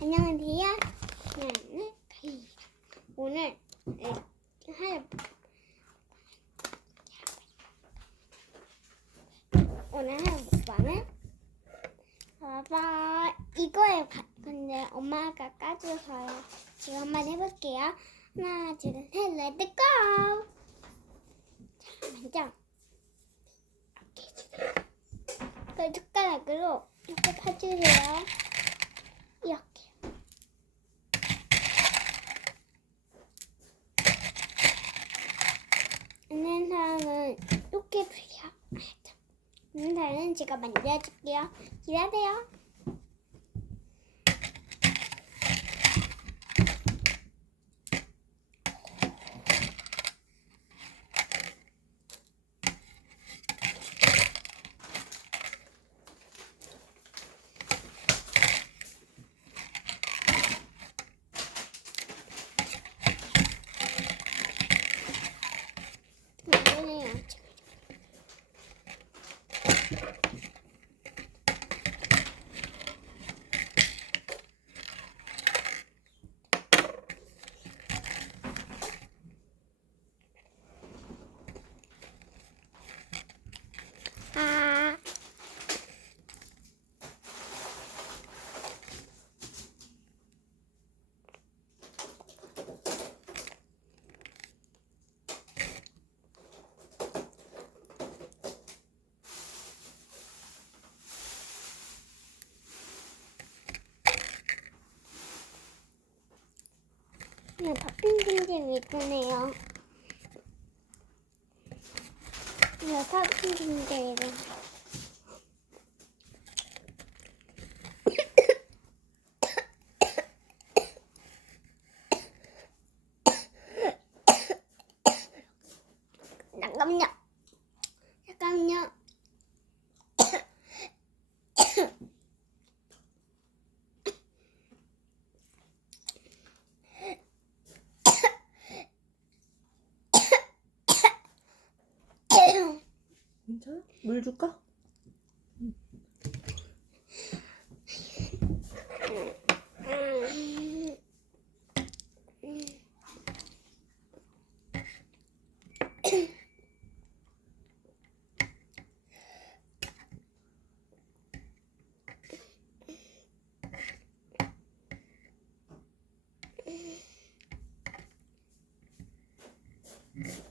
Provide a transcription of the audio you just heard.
안녕하세요. 저는 가희. 오늘 에, 할 오늘 할 먹방은 봐봐 이거에 가- 근데 엄마가 까줘서요. 지금 한번 해볼게요. 하나, 둘, 셋, 레드 고! 자, 먼저 이렇게 그 숟가락으로 이렇게 파주세요. 이렇게. 있는 사람은 이렇게. 있는 사람은 제가 만들어줄게요. 기다려요. 아. 네, 바쁜 분들이 있네요. 네, 바쁜 분들이 괜찮아? 물 줄까? 응.